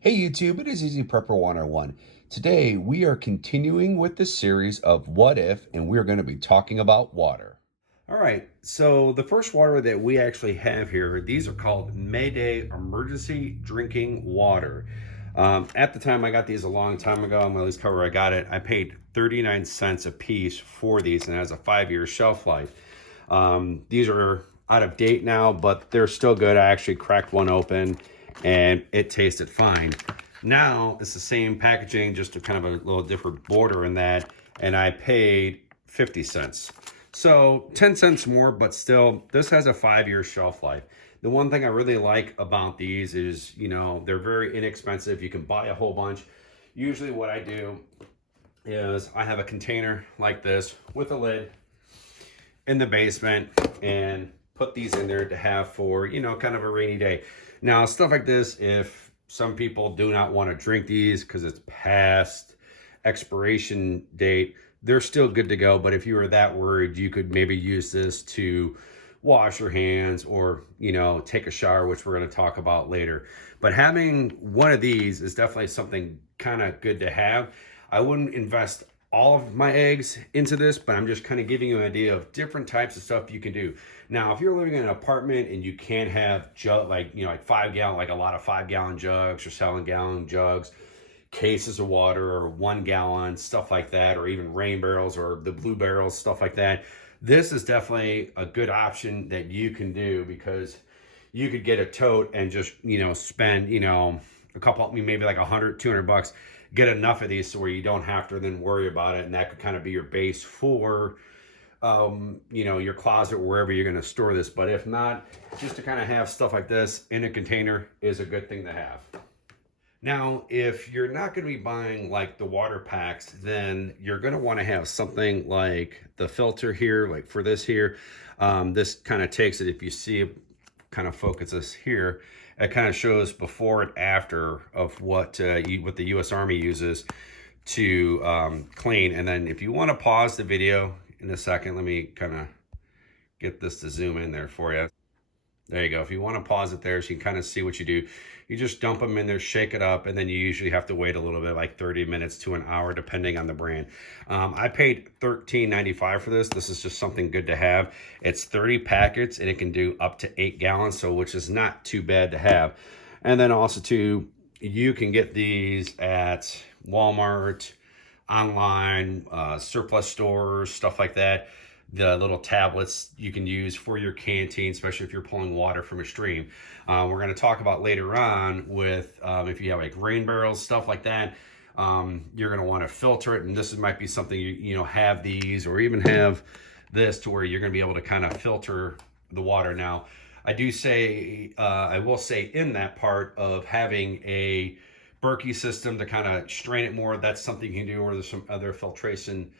Hey YouTube, it is Easy Prepper 101. Today we are continuing with the series of What If, and we're going to be talking about water. All right, so the first water that we actually have here, these are called Mayday Emergency Drinking Water. At the time I got these a long time ago, I'm at least cover I got it. I paid 39 cents a piece for these, and it has a 5-year shelf life. These are out of date now, but they're still good. I actually cracked one open and it tasted fine. Now it's the same packaging, just a kind of a little different border in that, and I paid 50 cents. So 10 cents more, but still, this has a 5-year shelf life. The one thing I really like about these is, they're very inexpensive. You can buy a whole bunch. Usually what I do is I have a container like this with a lid in the basement and put these in there to have for, kind of a rainy day. Now, stuff like this, if some people do not want to drink these because it's past expiration date, they're still good to go. But if you were that worried, you could maybe use this to wash your hands or, take a shower, which we're going to talk about later. But having one of these is definitely something kind of good to have. I wouldn't invest all of my eggs into this, but I'm just kind of giving you an idea of different types of stuff you can do. Now, if you're living in an apartment and you can't have like 5-gallon, like a lot of 5-gallon jugs or 7-gallon jugs, cases of water or 1 gallon, stuff like that, or even rain barrels or the blue barrels, stuff like that, this is definitely a good option that you can do, because you could get a tote and just, spend, a couple, maybe like 100, 200 bucks, get enough of these so where you don't have to then worry about it. And that could kind of be your base for, your closet or wherever you're going to store this. But if not, just to kind of have stuff like this in a container is a good thing to have. Now, if you're not going to be buying like the water packs, then you're going to want to have something like the filter here, like for this here. This kind of takes it, if you see it, kind of focuses here, it kind of shows before and after of what the U.S. Army uses to clean. And then if you want to pause the video in a second, let me kind of get this to zoom in there for you. There you go. If you want to pause it there so you can kind of see what you do, you just dump them in there, shake it up, and then you usually have to wait a little bit, like 30 minutes to an hour, depending on the brand. I paid $13.95 for this. This is just something good to have. It's 30 packets, and it can do up to 8 gallons, so which is not too bad to have. And then also, too, you can get these at Walmart, online, surplus stores, stuff like that. The little tablets you can use for your canteen, especially if you're pulling water from a stream. We're going to talk about later on with if you have like rain barrels, stuff like that, you're going to want to filter it. And this might be something you have these, or even have this to where you're going to be able to kind of filter the water. Now, I will say in that part of having a Berkey system to kind of strain it more, that's something you can do, or there's some other filtration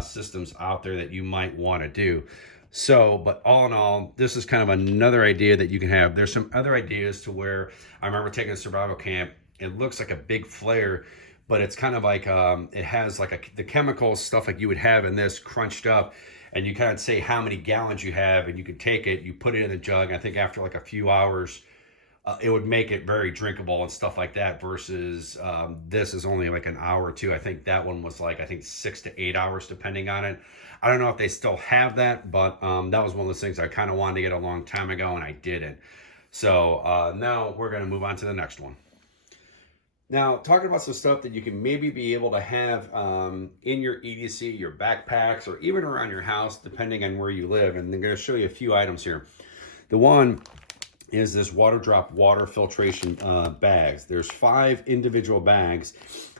systems out there that you might want to do. So, but all in all, this is kind of another idea that you can have. There's some other ideas to where I remember taking a survival camp. It looks like a big flare, but it's kind of like it has like the chemical stuff like you would have in this crunched up, and you kind of say how many gallons you have, and you could take it, you put it in the jug. I think after like a few hours, it would make it very drinkable and stuff like that, versus this is only like an hour or two. I think that one was like, 6 to 8 hours depending on it. I don't know if they still have that, but that was one of those things I kind of wanted to get a long time ago and I didn't. So now we're going to move on to the next one. Now, talking about some stuff that you can maybe be able to have in your EDC, your backpacks, or even around your house, depending on where you live. And I'm going to show you a few items here. The one is this water drop water filtration bags. There's 5 individual bags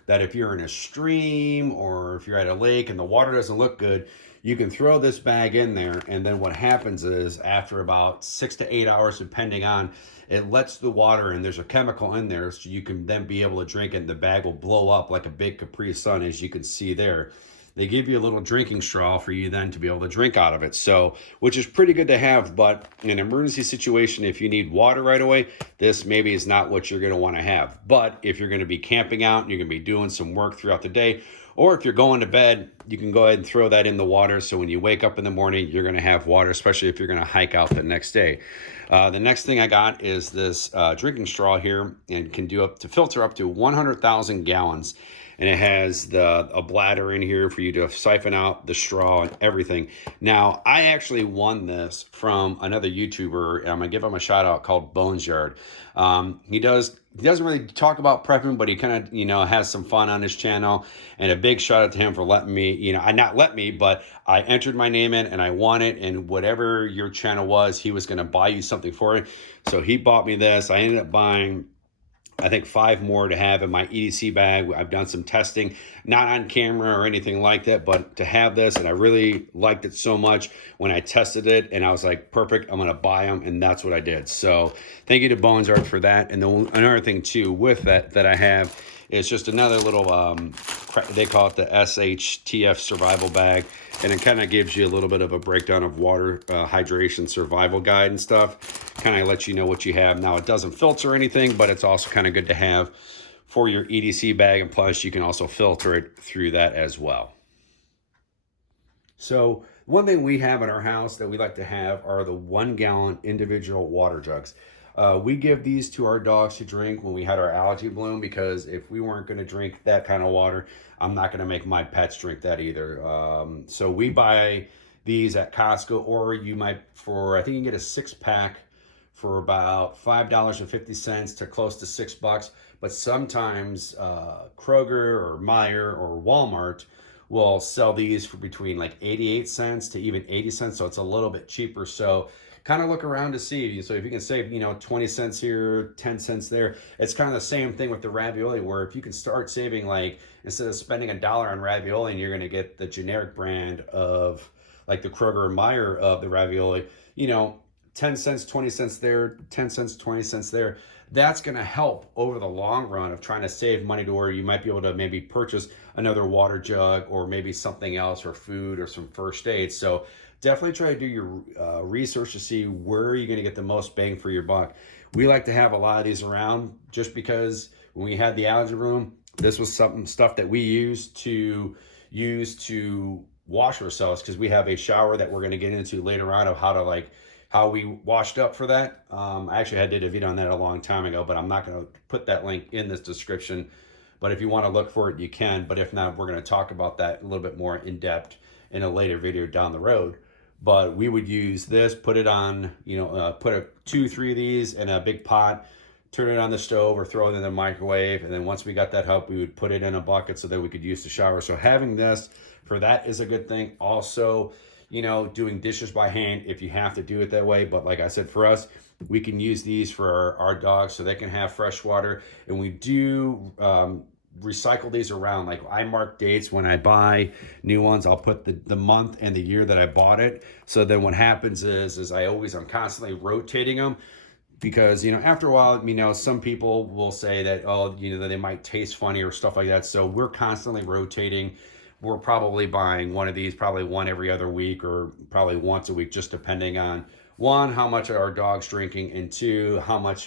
that if you're in a stream or if you're at a lake and the water doesn't look good, you can throw this bag in there, and then what happens is after about 6 to 8 hours, depending on, it lets the water, and there's a chemical in there, so you can then be able to drink it, and the bag will blow up like a big Capri Sun, as you can see there. they give you a little drinking straw for you then to be able to drink out of it. So, which is pretty good to have, but in an emergency situation, if you need water right away, this maybe is not what you're going to want to have. But if you're going to be camping out and you're going to be doing some work throughout the day, or if you're going to bed, you can go ahead and throw that in the water. So when you wake up in the morning, you're going to have water, especially if you're going to hike out the next day. The next thing I got is this drinking straw here, and can do up to filter up to 100,000 gallons. And it has a bladder in here for you to siphon out the straw and everything. Now, I actually won this from another YouTuber. I'm gonna give him a shout out, called Bones Yard. He doesn't really talk about prepping, but he kind of, has some fun on his channel. And a big shout out to him for letting me, not let me, but I entered my name in and I won it. And whatever your channel was, he was going to buy you something for it. So he bought me this. I ended up buying, I think, 5 more to have in my EDC bag. I've done some testing, not on camera or anything like that, but to have this, and I really liked it so much when I tested it, and I was like, perfect, I'm gonna buy them, and that's what I did. So thank you to Bones Art for that. And then another thing too with that I have is just another little, they call it the SHTF survival bag. And it kind of gives you a little bit of a breakdown of water hydration survival guide and stuff. Kind of lets you know what you have. Now, it doesn't filter anything, but it's also kind of good to have for your EDC bag. And plus, you can also filter it through that as well. So one thing we have in our house that we like to have are the 1-gallon individual water jugs. We give these to our dogs to drink when we had our algae bloom, because if we weren't going to drink that kind of water, I'm not going to make my pets drink that either. So we buy these at Costco, or you might, I think you can get a 6-pack for about $5.50 to close to $6. But sometimes Kroger or Meijer or Walmart will sell these for between like 88 cents to even 80 cents. So it's a little bit cheaper. So kind of look around to see. So if you can save, 20 cents here, 10 cents there. It's kind of the same thing with the ravioli, where if you can start saving, like, instead of spending $1 on ravioli, and you're going to get the generic brand of like the Kroger or Meijer of the ravioli, 10 cents, 20 cents there, 10 cents, 20 cents there. That's going to help over the long run of trying to save money, to where you might be able to maybe purchase another water jug, or maybe something else, or food, or some first aid. So definitely try to do your research to see where you're going to get the most bang for your buck. We like to have a lot of these around, just because when we had the algae room, this was stuff that we used to wash ourselves, because we have a shower that we're going to get into later on of how we washed up for that. I actually did a video on that a long time ago, but I'm not going to put that link in this description. But if you want to look for it, you can. But if not, we're going to talk about that a little bit more in depth in a later video down the road. But we would use this, put it on, put 2, 3 of these in a big pot, turn it on the stove, or throw it in the microwave. And then once we got that up, we would put it in a bucket so that we could use the shower. So having this for that is a good thing. Also, doing dishes by hand, if you have to do it that way. But like I said, for us, we can use these for our dogs so they can have fresh water. And we do recycle these around. Like, I mark dates when I buy new ones. I'll put the month and the year that I bought it. So then what happens is I'm constantly rotating them, because after a while, some people will say that, that they might taste funny or stuff like that. So we're constantly rotating. We're probably buying one of these probably one every other week, or probably once a week, just depending on, 1, how much are our dogs drinking, and 2,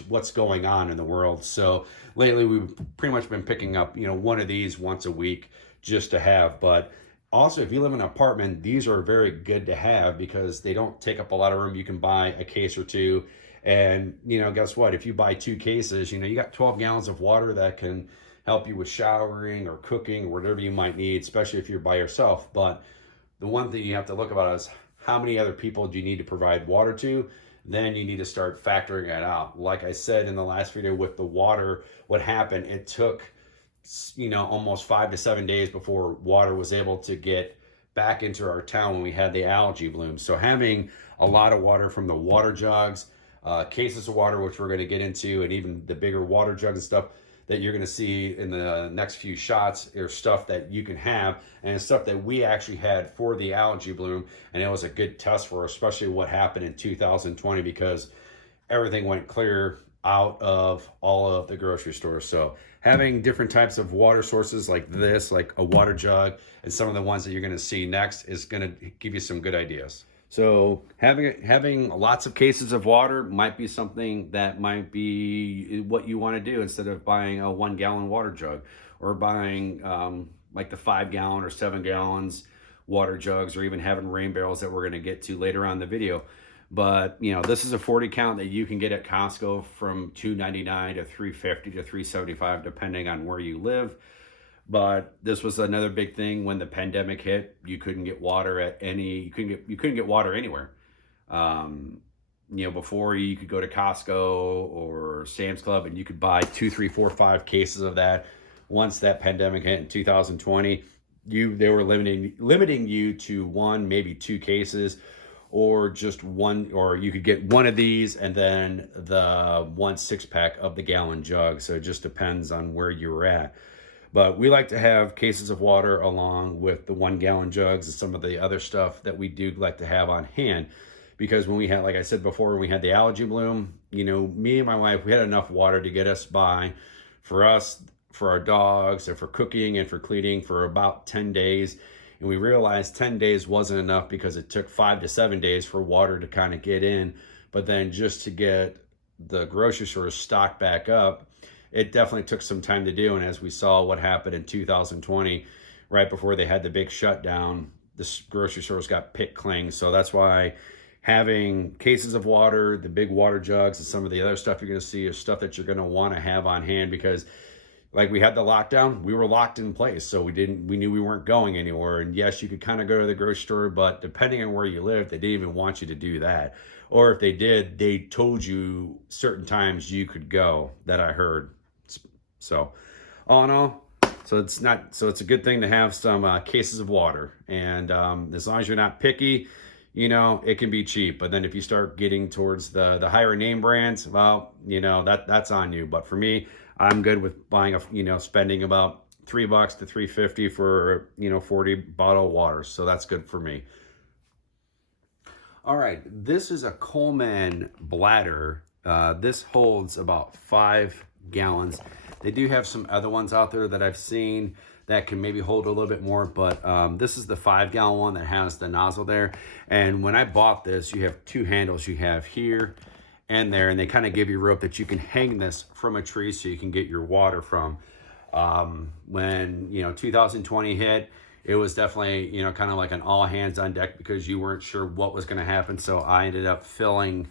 what's going on in the world. So lately we've pretty much been picking up, one of these once a week just to have. But also, if you live in an apartment, these are very good to have, because they don't take up a lot of room. You can buy a case or 2, and guess what? If you buy 2 cases, you got 12 gallons of water that can help you with showering or cooking or whatever you might need, especially if you're by yourself. But the one thing you have to look about is, how many other people do you need to provide water to? Then you need to start factoring it out. Like I said in the last video with the water, what happened, it took, almost 5 to 7 days before water was able to get back into our town when we had the algae bloom. So having a lot of water from the water jugs, cases of water, which we're going to get into, and even the bigger water jugs and stuff that you're going to see in the next few shots, are stuff that you can have, and it's stuff that we actually had for the algae bloom. And it was a good test for, especially what happened in 2020, because everything went clear out of all of the grocery stores. So having different types of water sources like this, like a water jug, and some of the ones that you're going to see next is going to give you some good ideas. So having lots of cases of water might be something that might be what you want to do instead of buying a 1 gallon water jug, or buying like the 5 gallon or 7 gallons water jugs, or even having rain barrels that we're going to get to later on in the video. But you know, this is a 40 count that you can get at Costco from $2.99 to $3.50 to $3.75 depending on where you live. But this was another big thing when the pandemic hit. You couldn't get water at any, you couldn't get water anywhere. You know, before you could go to Costco or Sam's Club and you could buy 2, 3, 4, 5 cases of that. Once that pandemic hit in 2020, they were limiting you to 1, maybe 2 cases, or just 1, or you could get 1 of these and then the 1 6-pack of the gallon jug. So it just depends on where you were at. But we like to have cases of water along with the 1 gallon jugs and some of the other stuff that we do like to have on hand. Because when we had, like I said before, when we had the algae bloom, you know, me and my wife, we had enough water to get us by, for us, for our dogs, and for cooking and for cleaning for about 10 days. And we realized 10 days wasn't enough because it took 5 to 7 days for water to kind of get in. But then just to get the grocery stores stocked back up, it definitely took some time to do. And as we saw what happened in 2020, right before they had the big shutdown, the grocery stores got picked clean. So that's why having cases of water, the big water jugs, and some of the other stuff you're going to see is stuff that you're going to want to have on hand, because like we had the lockdown, we were locked in place. So we knew we weren't going anywhere. And yes, you could kind of go to the grocery store, but depending on where you live, they didn't even want you to do that. Or if they did, they told you certain times you could go, that I heard. So all in all, so it's a good thing to have some cases of water. And as long as you're not picky, you know, it can be cheap. But then if you start getting towards the higher name brands, well, you know, that's on you. But for me, I'm good with buying spending about $3 to $3.50 for 40 bottle of water. So that's good for me. All right, this is a Coleman Bladder. This holds about 5 gallons. They do have some other ones out there that I've seen that can maybe hold a little bit more, but this is the 5 gallon one that has the nozzle there. And when I bought this, you have 2 handles. You have here and there, and they kind of give you rope that you can hang this from a tree so you can get your water from. When 2020 hit, it was definitely kind of like an all hands on deck, because you weren't sure what was going to happen. So I ended up filling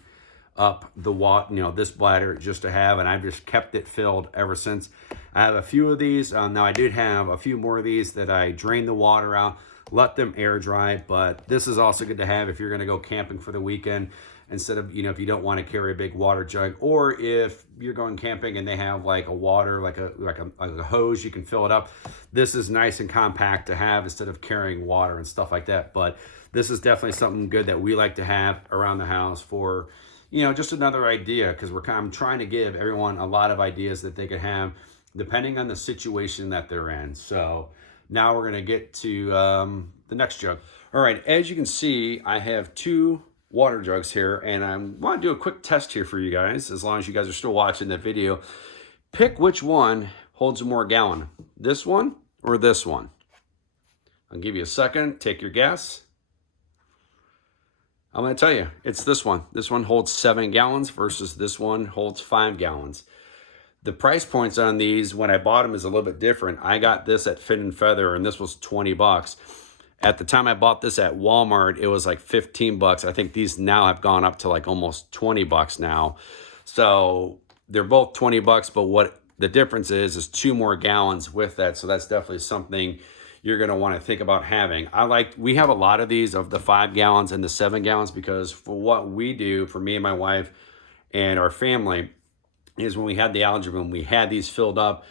up the water, this bladder just to have, and I've just kept it filled ever since. I have a few of these. Now I did have a few more of these that I drained the water out, let them air dry, but this is also good to have if you're going to go camping for the weekend, instead of, if you don't want to carry a big water jug, or if you're going camping and they have like a water, like a hose, you can fill it up. This is nice and compact to have instead of carrying water and stuff like that. But this is definitely something good that we like to have around the house for, just another idea, because I'm trying to give everyone a lot of ideas that they could have depending on the situation that they're in. So now we're going to get to the next jug. All right, as you can see, I have 2 water jugs here, and I want to do a quick test here for you guys, as long as you guys are still watching the video. Pick which one holds more gallon, this one or this one. I'll give you a second, take your guess. I'm going to tell you, it's this one. This one holds 7 gallons versus this one holds 5 gallons. The price points on these, when I bought them, is a little bit different. I got this at Fit and Feather, and this was 20 bucks. At the time I bought this at Walmart, it was like 15 bucks. I think these now have gone up to like almost 20 bucks now. So they're both 20 bucks, but what the difference is 2 more gallons with that. So that's definitely something you're going to want to think about having. We have a lot of these of the 5 gallons and the 7 gallons, because for what we do, for me and my wife and our family, is when we had the algae bloom, we had these filled up.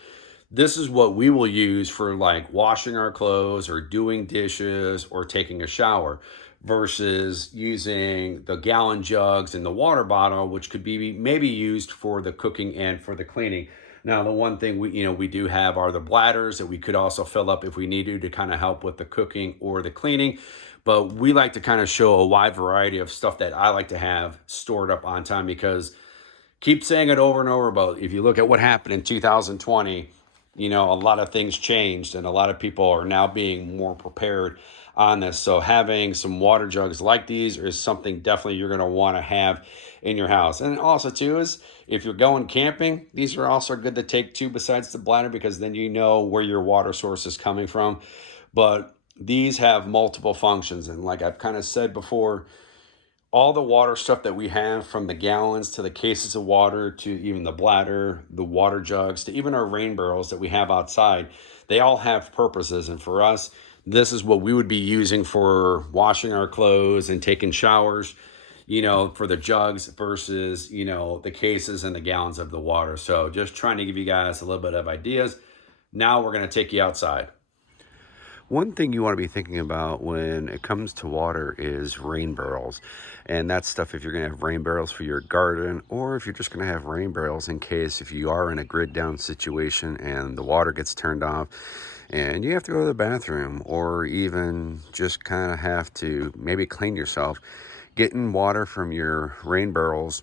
This is what we will use for like washing our clothes or doing dishes or taking a shower, versus using the gallon jugs and the water bottle, which could be maybe used for the cooking and for the cleaning. Now, the one thing we do have are the bladders that we could also fill up if we need to kind of help with the cooking or the cleaning. But we like to kind of show a wide variety of stuff that I like to have stored up on time, because keep saying it over and over about, if you look at what happened in 2020, you know, a lot of things changed and a lot of people are now being more prepared on this. So having some water jugs like these is something definitely you're going to want to have in your house. And also too is, if you're going camping, these are also good to take too, besides the bladder, because then you know where your water source is coming from. But these have multiple functions, and like I've kind of said before, all the water stuff that we have, from the gallons to the cases of water to even the bladder, the water jugs, to even our rain barrels that we have outside, they all have purposes. And for us, this is what we would be using for washing our clothes and taking showers, you know, for the jugs versus, you know, the cases and the gallons of the water. So just trying to give you guys a little bit of ideas. Now we're going to take you outside. One thing you want to be thinking about when it comes to water is rain barrels. And that's stuff if you're going to have rain barrels for your garden, or if you're just going to have rain barrels in case if you are in a grid down situation and the water gets turned off and you have to go to the bathroom, or even just kind of have to maybe clean yourself. Getting water from your rain barrels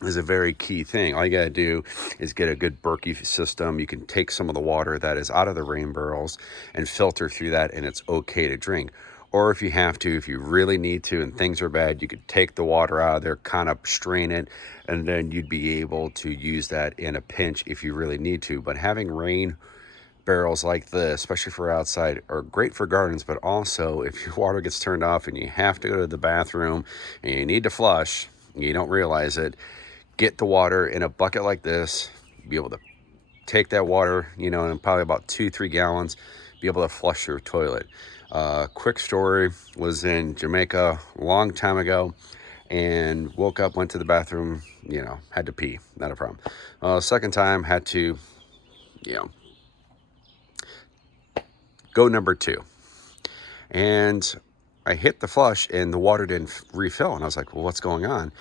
is a very key thing. All you got to do is get a good Berkey system. You can take some of the water that is out of the rain barrels and filter through that, and it's okay to drink. Or if you have to, if you really need to and things are bad, you could take the water out of there, kind of strain it, and then you'd be able to use that in a pinch if you really need to. But having rain barrels like this, especially for outside, are great for gardens. But also, if your water gets turned off and you have to go to the bathroom and you need to flush, you don't realize it, get the water in a bucket like this, be able to take that water, you know, in probably about 2-3 gallons, be able to flush your toilet. Quick story, was in Jamaica a long time ago and woke up, went to the bathroom, you know, had to pee, not a problem. Second time, had to, you know, go number 2. And I hit the flush and the water didn't refill. And I was like, well, what's going on?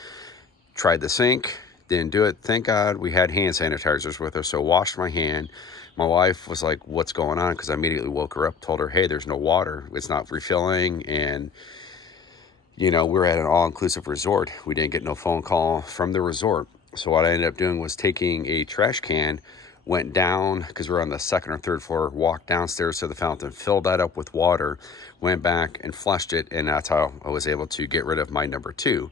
Tried the sink, didn't do it. Thank God we had hand sanitizers with us, so washed my hand. My wife was like, what's going on? Because I immediately woke her up, told her, hey, there's no water. It's not refilling. And, you know, we're at an all-inclusive resort. We didn't get no phone call from the resort. So what I ended up doing was taking a trash can, went down, because we're on the 2nd or 3rd floor, walked downstairs to the fountain, filled that up with water, went back and flushed it, and that's how I was able to get rid of my number 2.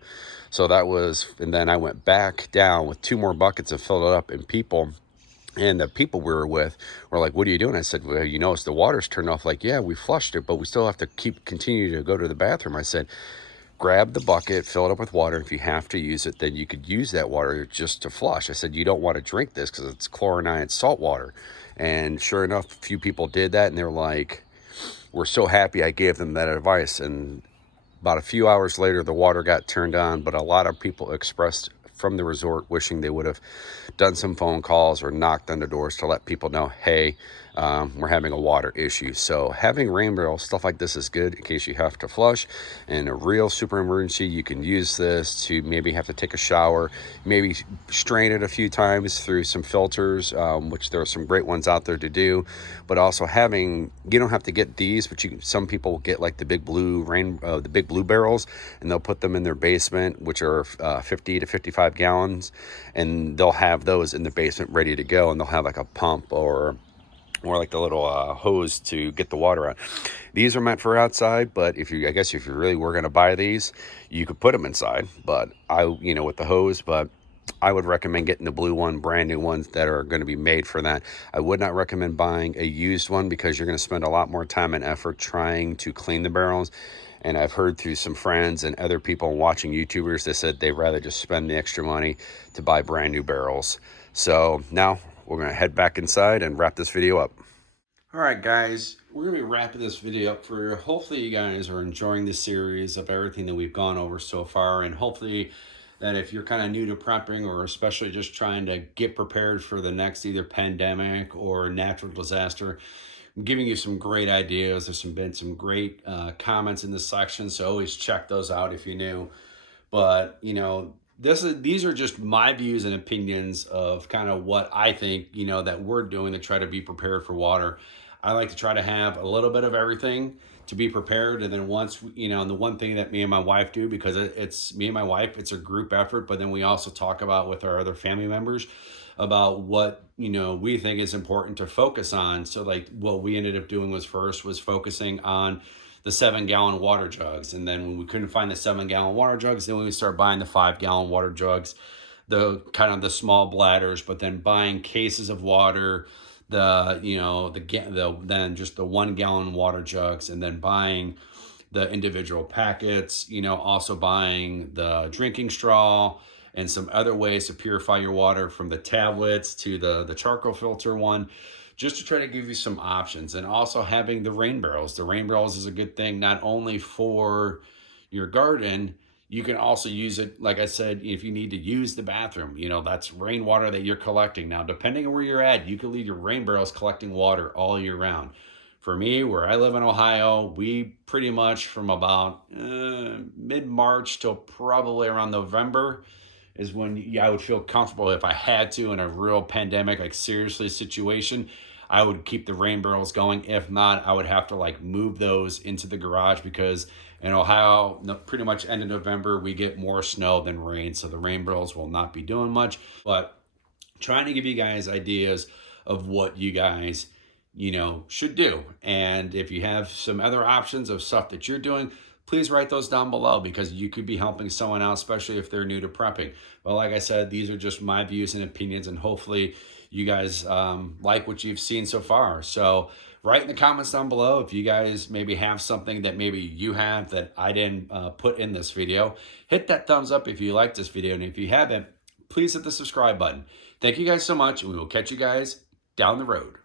So that was, and then I went back down with 2 more buckets and filled it up, and the people we were with were like, what are you doing? I said, well, you notice the water's turned off. Like, yeah, we flushed it, but we still have to continue to go to the bathroom. I said, grab the bucket, fill it up with water. If you have to use it, then you could use that water just to flush. I said, you don't want to drink this because it's chlorinated salt water. And sure enough, a few people did that, and they're like, we're so happy I gave them that advice. And about a few hours later, the water got turned on, but a lot of people expressed from the resort wishing they would have done some phone calls or knocked on the doors to let people know, hey, we're having a water issue. So having rain barrels, stuff like this is good in case you have to flush. In a real super emergency, you can use this to maybe have to take a shower, maybe strain it a few times through some filters, which there are some great ones out there to do. But also having, you don't have to get these, but some people get like the big blue barrels, and they'll put them in their basement, which are 50 to 55 gallons, and they'll have those in the basement ready to go, and they'll have like a pump or like the little hose to get the water out. These are meant for outside, but if you really were going to buy these, you could put them inside, but with the hose. But I would recommend getting the blue one, brand new ones that are going to be made for that. I would not recommend buying a used one because you're going to spend a lot more time and effort trying to clean the barrels. And I've heard through some friends and other people watching YouTubers that said they'd rather just spend the extra money to buy brand new barrels. So now we're going to head back inside and wrap this video up. All right, guys, we're going to be wrapping this video up for you. Hopefully you guys are enjoying this series of everything that we've gone over so far. And hopefully that if you're kind of new to prepping, or especially just trying to get prepared for the next either pandemic or natural disaster, I'm giving you some great ideas. There's been some great comments in this section, so always check those out if you're new. But, these are just my views and opinions of kind of what I think, that we're doing to try to be prepared for water. I like to try to have a little bit of everything to be prepared. And then once, you know, and the one thing that me and my wife do, because it's me and my wife, it's a group effort, but then we also talk about with our other family members about what, you know, we think is important to focus on. So like what we ended up doing was first was focusing on the 7-gallon water jugs. And then when we couldn't find the 7-gallon water jugs, then we would start buying the 5-gallon water jugs, the kind of the small bladders, but then buying cases of water, the, you know, then just the 1-gallon water jugs, and then buying the individual packets, you know, also buying the drinking straw and some other ways to purify your water, from the tablets to the charcoal filter one, just to try to give you some options. And also having the rain barrels. The rain barrels is a good thing, not only for your garden, you can also use it, like I said, if you need to use the bathroom, you know, that's rainwater that you're collecting. Now, depending on where you're at, you can leave your rain barrels collecting water all year round. For me, where I live in Ohio, we pretty much from about mid-March till probably around November is when I would feel comfortable, if I had to in a real pandemic, like seriously situation, I would keep the rain barrels going. If not, I would have to like move those into the garage, because in Ohio, pretty much end of November, we get more snow than rain. So the rain barrels will not be doing much, but trying to give you guys ideas of what you guys, you know, should do. And if you have some other options of stuff that you're doing, please write those down below, because you could be helping someone out, especially if they're new to prepping. But like I said, these are just my views and opinions, and hopefully you guys like what you've seen so far. So write in the comments down below if you guys maybe have something that maybe you have that I didn't put in this video. Hit that thumbs up if you like this video, and if you haven't, please hit the subscribe button. Thank you guys so much, and we will catch you guys down the road.